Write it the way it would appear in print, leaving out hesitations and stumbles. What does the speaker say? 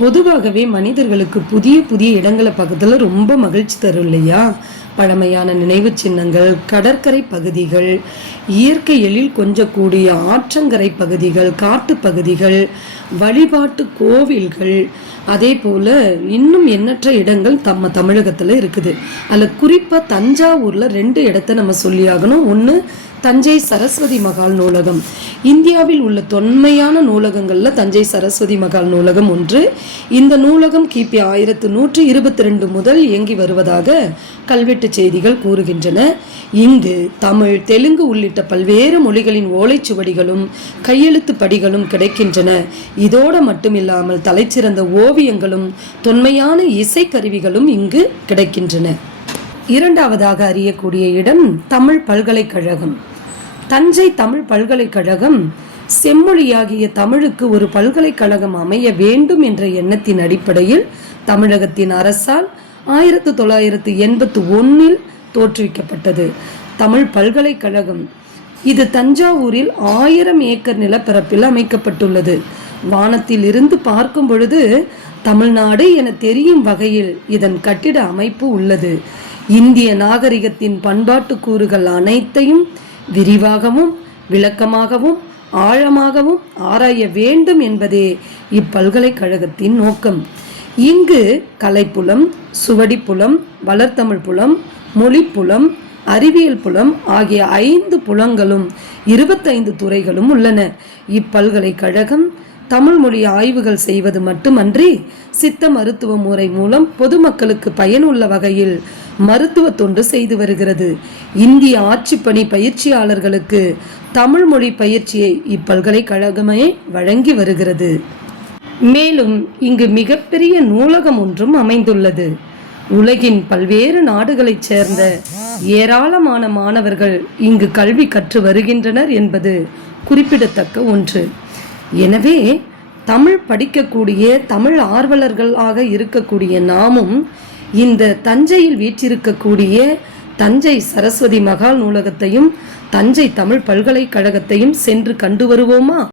பொதுவாகவே மனிதர்களுக்கு புதிய புதிய இடங்களை பார்க்கறதுல ரொம்ப மகிழ்ச்சி தரும் இல்லையா? பழமையான நினைவு சின்னங்கள், கடற்கரை பகுதிகள், இயற்கை எழில் கொஞ்சக்கூடிய ஆற்றங்கரை பகுதிகள், காட்டு பகுதிகள், வழிபாட்டு கோவில்கள், அதே போல இன்னும் எண்ணற்ற இடங்கள் நம்ம தமிழகத்தில் இருக்குது. அதில் குறிப்பாக தஞ்சாவூரில் 2 இடத்த நம்ம சொல்லியாகணும். ஒன்று தஞ்சை சரஸ்வதி மகால் நூலகம். இந்தியாவில் உள்ள தொன்மையான நூலகங்களில் தஞ்சை சரஸ்வதி மகால் நூலகம் ஒன்று. இந்த நூலகம் கிபி 1122 முதல் இயங்கி வருவதாக கல்வெட்டு செய்திகள் கூறுகின்றன. இங்கு தமிழ், தெலுங்கு உள்ளிட்ட பல்வேறு மொழிகளின் ஓலைச்சுவடிகளும் கையெழுத்து படிகளும் கிடைக்கின்றன. இதோடு மட்டுமில்லாமல் தலைச்சிறந்த ஓவியங்களும் தொன்மையான இசைக்கருவிகளும் இங்கு கிடைக்கின்றன. இரண்டாவதாக அறியக்கூடிய இடம் தமிழ் பல்கலைக்கழகம். தஞ்சை தமிழ் பல்கலைக்கழகம் செம்மொழியாகிய தமிழுக்கு ஒரு பல்கலைக்கழகம் அமைய வேண்டும் என்ற எண்ணத்தின் அடிப்படையில் தமிழகத்தின் அரசால் 1981 தோற்றுவிக்கப்பட்டது தமிழ் பல்கலைக்கழகம். இது தஞ்சாவூரில் 1000 ஏக்கர் நிலப்பரப்பில் அமைக்கப்பட்டுள்ளது. வானத்தில் இருந்து பார்க்கும் பொழுது தமிழ்நாடு என தெரியும் வகையில் இதன் கட்டிட அமைப்பு உள்ளது. இந்திய நாகரிகத்தின் பண்பாட்டு கூறுகள் அனைத்தையும் விரிவாகவும் விளக்கமாகவும் ஆழமாகவும் ஆராய வேண்டும் என்பதே இப்பல்கலைக்கழகத்தின் நோக்கம். இங்கு கலைப்புலம், சுவடிப்புலம், வளர்த்தமிழ் புலம், மொழிப்புலம், அறிவியல் புலம் ஆகிய 5 புலங்களும் 25 துறைகளும் உள்ளன. இப்பல்கலைக்கழகம் தமிழ் மொழி ஆய்வுகள் செய்வது மட்டுமன்றி சித்த மருத்துவ முறை மூலம் பொதுமக்களுக்கு பயனுள்ள வகையில் மருத்துவ தொண்டு செய்து வருகிறது. இந்திய ஆட்சிப்பணி பயிற்சியாளர்களுக்கு தமிழ் மொழி பயிற்சியை இப்பல்கலைக்கழகமே வழங்கி வருகிறது. மேலும் இங்கு மிகப்பெரிய நூலகம் ஒன்றும் அமைந்துள்ளது. உலகின் பல்வேறு நாடுகளைச் சேர்ந்த ஏராளமான மாணவர்கள் இங்கு கல்வி கற்று வருகின்றனர் என்பது குறிப்பிடத்தக்க ஒன்று. எனவே தமிழ் படிக்கக்கூடிய தமிழ் ஆர்வலர்களாக இருக்கக்கூடிய நாமும் இந்த தஞ்சையில் வீற்றிருக்கக்கூடிய தஞ்சை சரஸ்வதி மகால் நூலகத்தையும் தஞ்சை தமிழ் பல்கலைக்கழகத்தையும் சென்று கண்டு வருவோமா?